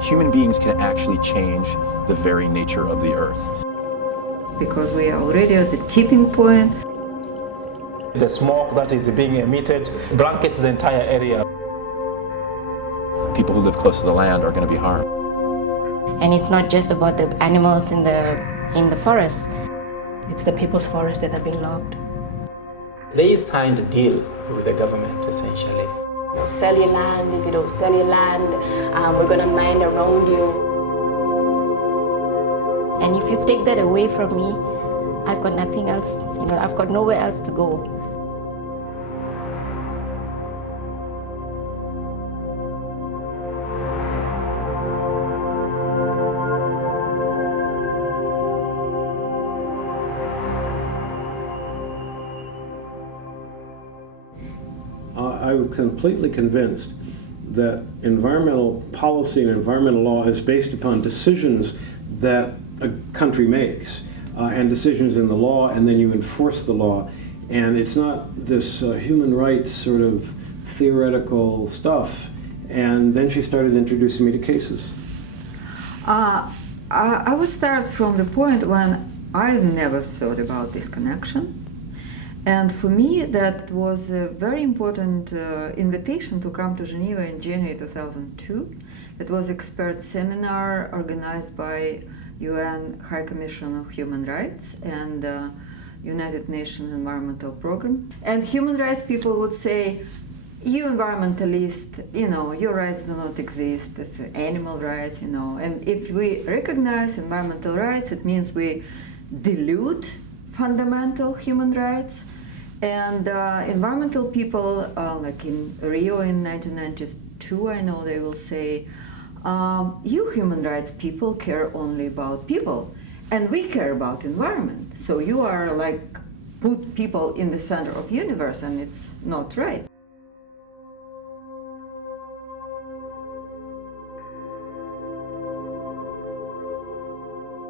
human beings can actually change the very nature of the earth. Because we are already at the tipping point. The smoke that is being emitted blankets the entire area. People who live close to the land are going to be harmed. And it's not just about the animals in the forest. It's the people's forest that have been logged. They signed a deal with the government, essentially. Sell your land. If you don't sell your land, we're going to mine around you. And if you take that away from me, I've got nothing else, I've got nowhere else to go. I'm completely convinced that environmental policy and environmental law is based upon decisions that a country makes, and decisions in the law, and then you enforce the law. And it's not this human rights sort of theoretical stuff. And then she started introducing me to cases. I would start from the point when I never thought about this connection. And for me, that was a very important invitation to come to Geneva in January 2002. It was an expert seminar organized by UN High Commission of Human Rights and United Nations Environmental Program. And human rights people would say, you environmentalist, your rights do not exist, it's animal rights, And if we recognize environmental rights, it means we dilute fundamental human rights. And environmental people, like in Rio in 1992, I know they will say, you human rights people care only about people, and we care about environment. So you are like, put people in the center of universe, and it's not right.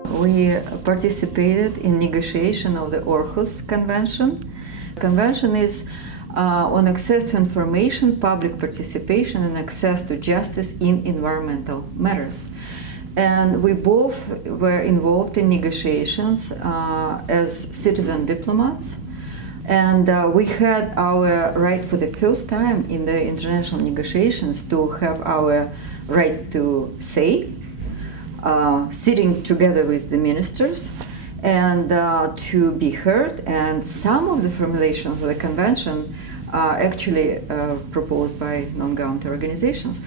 We participated in negotiation of the Aarhus Convention. The convention is on access to information, public participation, and access to justice in environmental matters. And we both were involved in negotiations as citizen diplomats. And we had our right for the first time in the international negotiations to have our right to say, sitting together with the ministers, and to be heard. And some of the formulations of the convention are actually proposed by non-government organizations.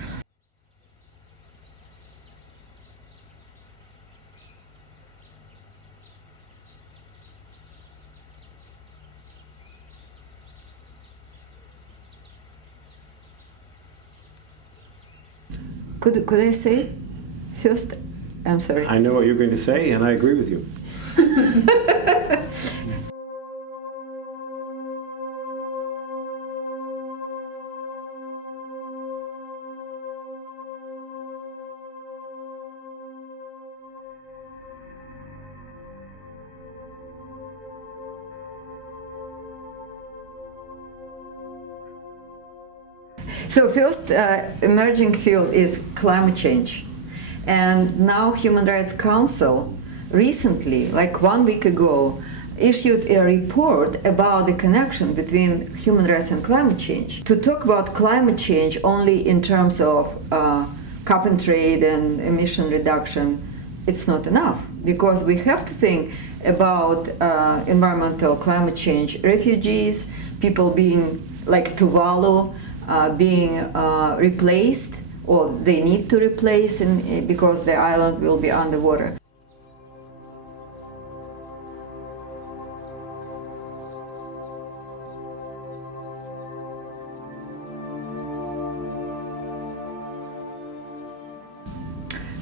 Could I say first? I'm sorry. I know what you're going to say, and I agree with you. So first emerging field is climate change. And now Human Rights Council recently, like 1 week ago, issued a report about the connection between human rights and climate change. To talk about climate change only in terms of cap and trade and emission reduction, it's not enough, because we have to think about environmental climate change, refugees, people being like Tuvalu, being replaced, or they need to replace because the island will be underwater.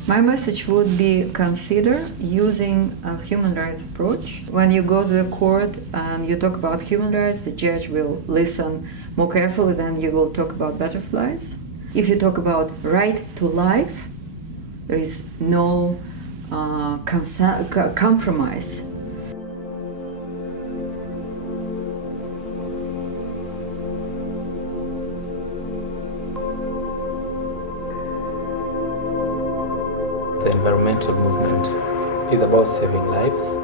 My message would be consider using a human rights approach. When you go to the court and you talk about human rights, the judge will listen more carefully than you will talk about butterflies. If you talk about right to life, there is no compromise. environmental movement is about saving lives.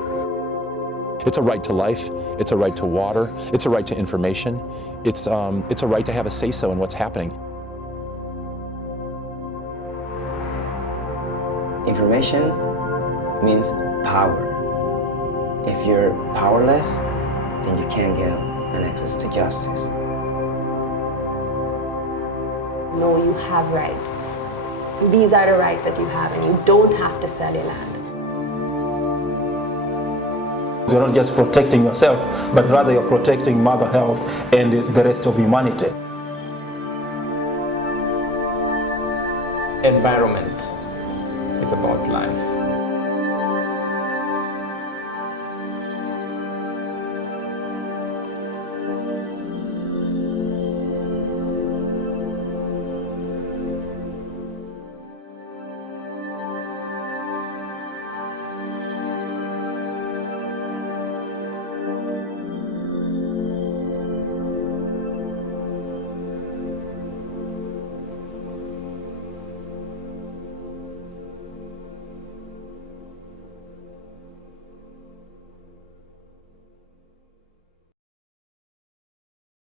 It's a right to life, it's a right to water, it's a right to information, it's a right to have a say-so in what's happening. Information means power. If you're powerless, then you can't get an access to justice. No, you have rights. These are the rights that you have, and you don't have to sell your land. You're not just protecting yourself, but rather you're protecting Mother Earth and the rest of humanity. Environment is about life.